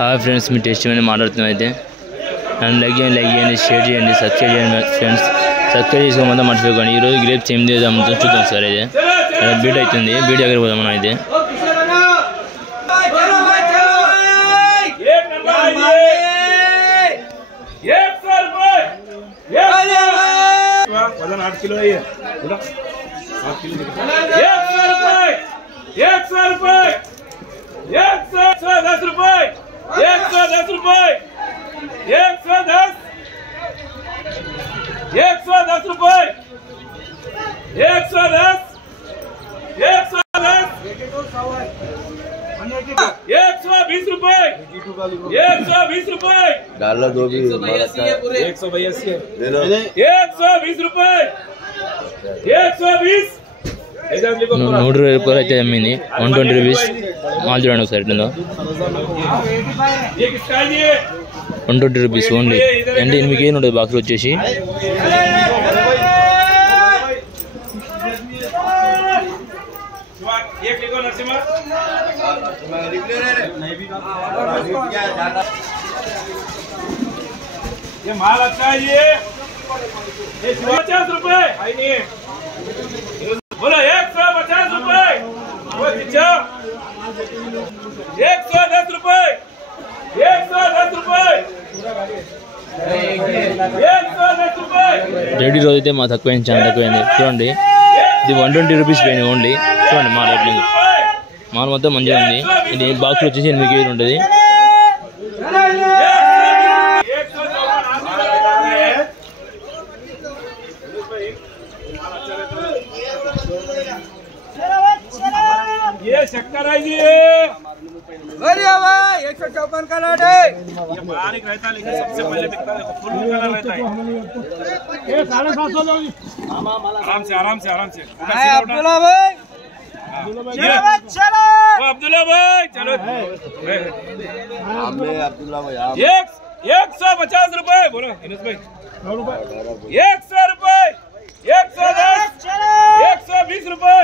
Hi friends, మీ టేస్ట్ మీద మాట్లాడుతున్నాం. అయితే నన్ను లైక్ చేయండి, షేర్ చేయండి, సబ్స్క్రైబ్ చేయండి ఫ్రెండ్స్. సబ్స్క్రైబ్ చేసుకోమంతా మర్చిపోకండి. ఈరోజు గ్రేప్స్ ఏం చేద్దాం చూద్దాం సార్. అయితే బీట్ అవుతుంది, బీట్ దగ్గర పోదాం మనం. అయితే डालना दो भी 182 ₹100 అయితే అమ్మింది. 120 రూపీస్ మాల్ చూడండి ఒకసారి. ఎట్లుందో 120 రూపీస్ ఓన్లీ. అంటే 8 కేజీలు ఉంటుంది బాక్స్ వచ్చేసి. ये माल अच्छा है ये 50 रुपए आई नहीं है। बोलो 150 रुपए, 110 रुपए, 110 रुपए, 110 रुपए। రెడీ రోజు అయితే మా తక్కువైంది, చాలా తక్కువైంది. చూడండి, ఇది 120 రూపీస్ పోయింది ఓన్లీ. చూడండి మాల్ ఎట్లుంది. మాల్ మొత్తం మంచిగా ఉంది. ఇది బాక్స్ వచ్చేసి 8 కేజీలు ఉంటుంది. ये शक्कर है जी, 154 का लॉट है। ये बारीक रहता है लेकिन सबसे पहले बिकता है, फुल कलर रहता है। ये 750 लोग आराम से आराम से आराम से। अब्दुल्ला भाई चलो वो अब्दुल्ला भाई चलो। अब्दुल्ला भाई 150 रुपए बोलो इनस भाई, 100 रुपए, 110, 120 रुपए,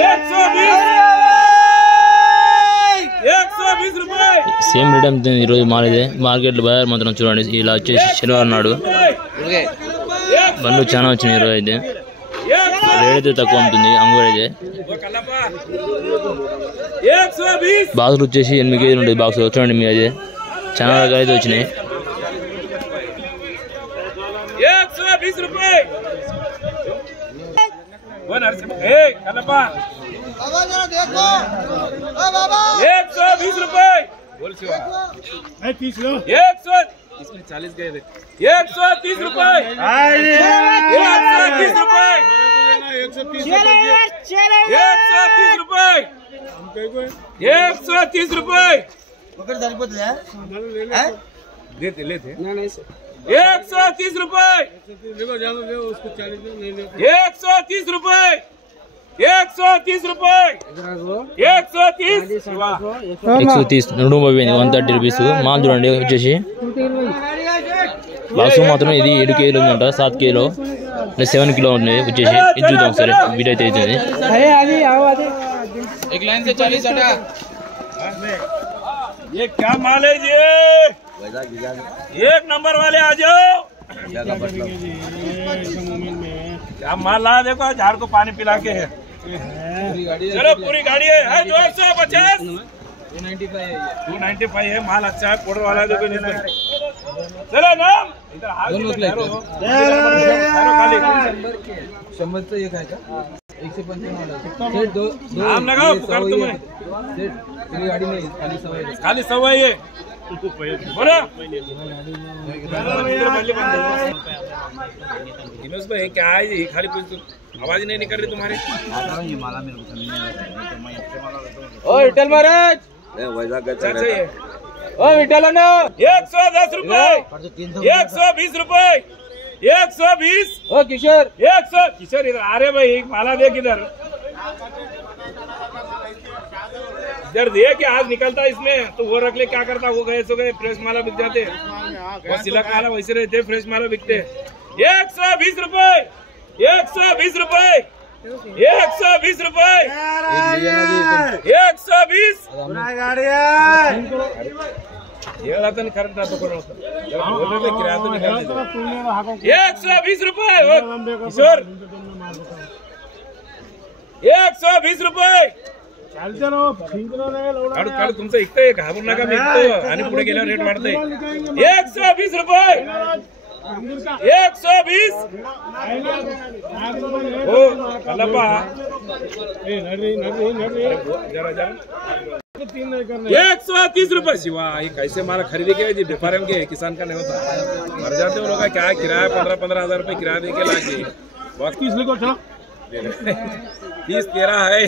120 रुपए। సేమ్ రేట్ అమ్ముతుంది ఈరోజు మాల్. ఇదే మార్కెట్లో బజార్ మాత్రం చూడండి. ఇలా వచ్చేసి శనివారం నాడు బండ్లు చాలా వచ్చినాయి ఈరోజు. అయితే రేట్ అయితే తక్కువ అమ్ముతుంది అంగూరు. అయితే బాక్సులు వచ్చేసి 8 కేజీలు ఉంటుంది బాక్స్. చూడండి మీరు, అయితే చాలా రకాలు అయితే వచ్చినాయి. 120 रुपए। 120 रुपए बोल शिवा। 30 लो 100 इसमें 40 गए थे। 130 रुपए, 130 रुपए, 130 रुपए, 130 रुपए। लेते लेते 130 रुपए, 130 रुपए, 130 रुपए, 130 130 130 రూపీస్ మాల్. చూడండి వచ్చేసి బాక్స్ మాత్రం ఇది 7 కేజీలు ఉందంట, 7 కేజీలో 7 కిలో ఉంది వచ్చేసి. ఇది చూద్దాం సరే, వీడియో అయితే అవుతుంది. एक लाइन से 40 हटा। ये क्या माल है ये? एक नंबर वाले आ जाओ। क्या माल ला देखो, झाड़ को पानी पिला के है। चलो पूरी गाड़ी है 250, 295 है माल। अच्छा है, पोड़ो वाला देखो। चलो नाम इधर हाथ खाली 100 तो ये खाएगा 155 नाम लगाओ, पुकार तुम्हें गाड़ी में खाली सवाई है। बोलो इनोस भाई क्या है ये? खाली कुछ आवाज नहीं निकल रही तुम्हारी। ओ विठल महाराज, ओ विठल ना 110 रुपए, 120 रुपए, 120। ओ किशोर 100 किशोर इधर आ रहे भाई, एक माला देख इधर। इधर देख के आज निकलता इसमें तो वो रख ले, क्या करता वो गए सो गए। फ्रेश माला बिक जाते, वो सिलक माला वैसे रहते, फ्रेश माला बिकते। 120 रुपए, 120 रुपए, 120 रुपए 120 ಹೇಳತನ ಕರೆಕ್ಟ್ ಆತ ಕೊಡೋಣ 120 रुपए किशोर 120 रुपए चालते ना फिंकलो नाही काढू काढू तुमचं इकडे घाबरू नका मी इकडे आणि पुढे गेल्यावर रेट वाढतंय 120 रुपए 120 हो कल्लप्पा ए नडी जरा जरा 130 रुपए शिवा ये कैसे मारा खरीदी के जी व्यापार के किसान का नहीं होता मर जाते हो लोग क्या किराया 15,000 रुपए किराया दे के लाके 30 लिखो चलो 30 13 है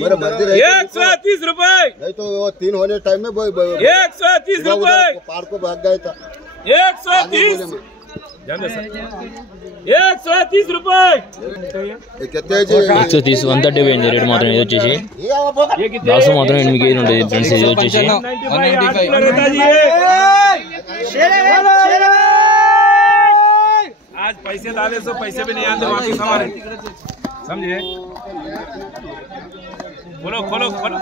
130 रुपए नहीं तो वो 3 होने टाइम में 130 रुपए पार को भाग गया था 130 130 रुपए कहते हैं जी 130 130 పోయింది రేట్ మాత్రం ఇది వచ్చేసి దాసు మాత్రం 8 కేజీలు ఉంటుంది ఫ్రెండ్స్ ఇది వచ్చేసి आज पैसे डाले सो पैसे भी नहीं आते वापिस हमारे समझे खोलो खोलो खोलो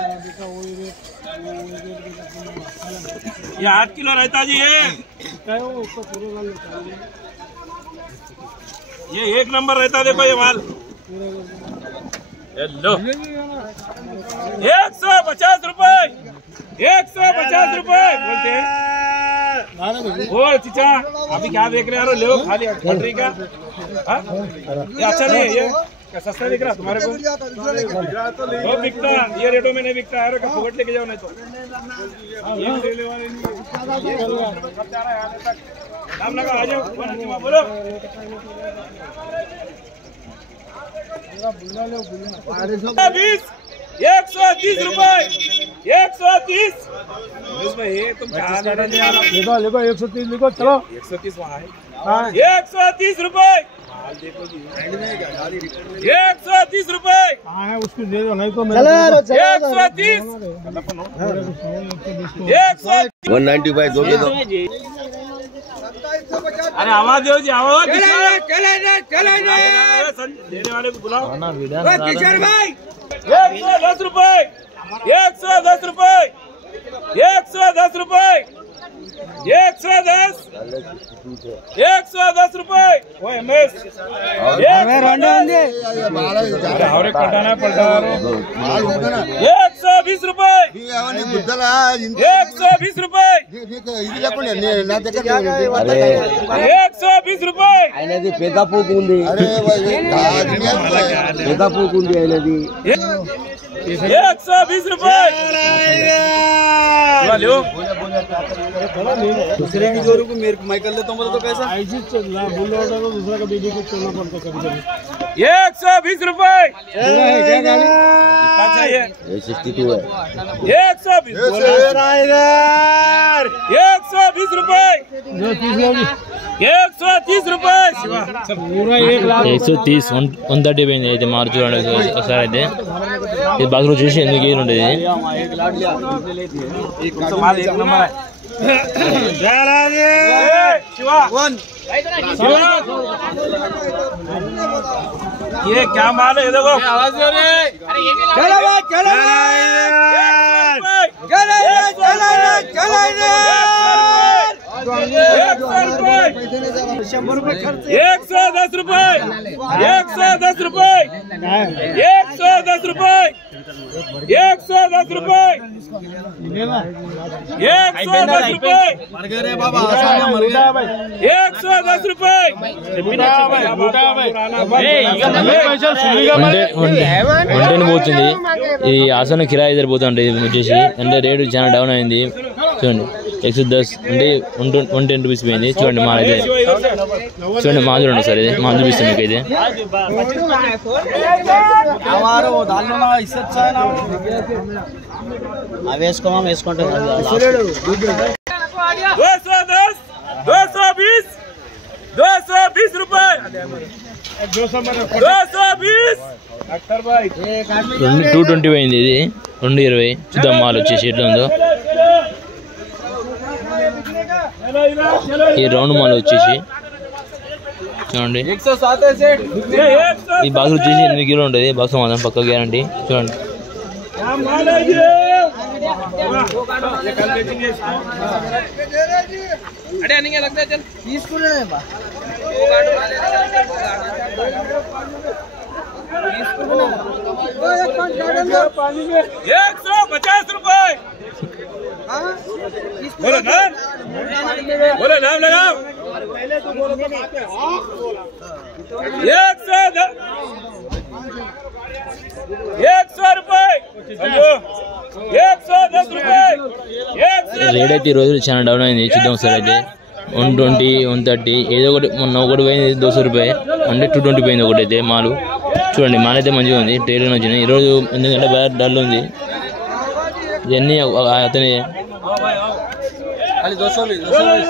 ये 8 किलो रहता जी ये 1 नंबर रहता देखो ये माल लो 150 रुपए 150 रुपए बोलते हैं ओ चिचा अभी क्या देख रहे हो ले खाली फटरी का ये अच्छा नहीं है ये क्या सस्ता दिख रहा तुम्हारे को वो बिकता ये रेटों में नहीं बिकता है फुकट लेके जाओ नहीं तो ये ले वाले नाम लगा आ जाओ बोलो 130 रुपए 130 इसमें ये तुम लिखो 130 लिखो चलो 130 वहाँ है हाँ 130 रुपए 130 रुपए हाँ है उसको दे दो नहीं तो 130 195 दोगे तो अरे आवाज दो जी आवाज देने वाले को बुलाओ किशोर भाई 110 रुपए 110 रुपए 110 रुपए 110 रुपए वो एमएस और कटाना पड़ता 120 रुपए 120 रुपए 120 रुपए ఆయనది పెద్ద పూకుంది పెద్ద పూకుంది ఆయనది 120 रुपए दूसरे की जोरू को मेरे मैं कर लेता हूँ तो कैसा ऐसे चलना बुल ऑर्डर को दूसरा का बेबी को चलना पड़ता कभी कभी 120 रुपए कितना चाहिए 62 है 120 रुपए 130 रुपए पूरा 1 लाख 130 130 పోయింది అయితే మార్చి చూడండి ఒకసారి అయితే ఇది బాగా వచ్చేసి 8 కేజీలు ఉంటుంది एक नंबर है शिवा ये क्या माल है देखो आवाज दे रहे $110 रुपए 110 रुपए 110 रुपए 110 रुपए 110 रुपए 110 रुपए వంటని పోతుంది ఈ ఆసన కిరాయి సరిపోతుంది వచ్చేసి అంటే రేటు చాలా డౌన్ అయింది చూడండి 110 అంటే 110 రూపీస్ పోయింది చూడండి మా అయితే చూడండి మా చూడండి సార్ ఇది మా చూపిస్తాం మీకు అయితే వేసుకోమా వేసుకుంటాం 220 रुपए 220 పోయింది ఇది 220 చూద్దాం మాల్ వచ్చేసి ఎట్లా ఉందో ఈ రౌండ్ మాల్ వచ్చేసి చూడండి 107 है सेठ ये 100 ఈ బాక్స్ వచ్చేసి 8 కిలో ఉంటుంది బాక్స్ మాత్రం పక్క గ్యారంటీ చూడండి क्या माल है ये कल बेचेंगे इसको अरे नहीं लगता चल 30 को ले बा 150 रुपए बोलो नाम लगाओ 100 रुपए 110 रुपए రేట్ అయితే ఈ రోజు చాలా డౌన్ అయింది చూద్దాం సార్ అయితే 120 130 ఏదో ఒకటి మొన్న ఒకటి పోయింది 200 రూపాయలు అంటే 220 పోయింది ఒకటి అయితే మాలు చూడండి మాల్ అయితే మంచిగా ఉంది ట్రైలర్ వచ్చినాయి ఈరోజు ఎందుకంటే బాగా డల్ ఉంది ఇవన్నీ అతని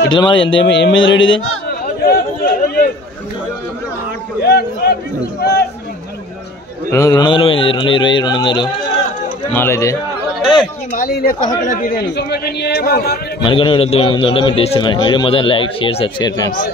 ఇట్లా మరి ఎంత ఏమైంది రేట్ ఇది 200 పోయింది 220 200 మాల్ అయితే మనకన్నా వీడియో ముందు ఉంటే మీరు తీసుకోండి వీడియో మొత్తం లైక్ షేర్ సబ్స్క్రైబ్ ఫ్రెండ్స్